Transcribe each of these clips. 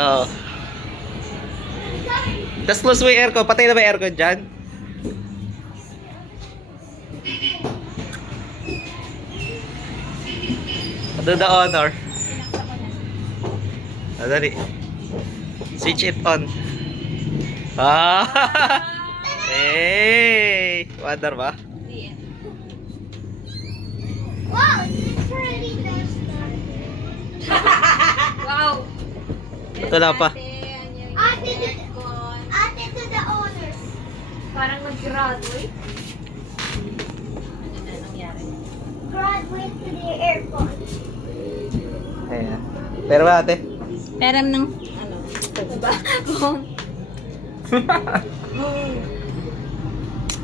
Oo. Tapos close mo yung aircon. Patay na ba yung aircon dyan? Do the honor. Dali. Switch it on. Ah! Hey! Wonder ba? Wow, it's literally does that. Wow! Wala pa. Ate to the owners. Parang nag-graduate. Ano na nangyari? Graduate to the airport. Ayan. Pero ba ate? Meron ng, ano, diba? Kung,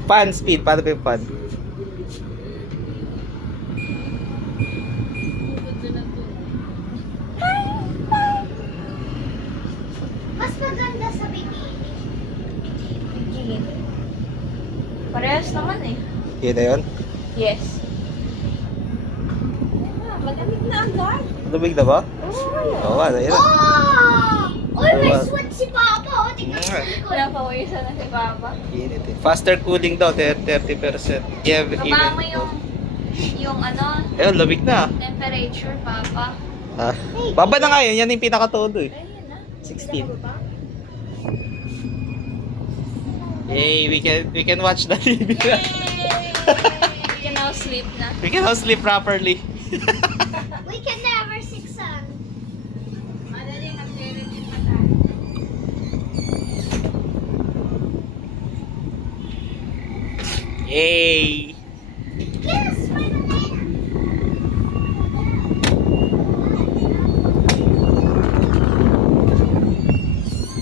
Fan speed. Paano ba yung fan? Mas maganda sa bikini. parehas naman eh. Yun na yun? Yes. Malamig na agad. Lumig na ba? Oo, ano yun? Oh! Uy, may Wow. sweat si Papa. Oh, tingnan mo Mm. si Wala pa uwisan na si Papa. Init eh. Faster cooling daw, 30%. Yeah, Baba mo yung ano, Ayun, lamig na. temperature, Papa. Ah. Baba na nga yun. Yan yung pinakatodo eh. Ayun na. 16. Yay, we can watch the TV. Yay! You can now sleep na. We can all sleep properly. We can never sing sun. Madali, nag-ready pa tayo. Yay!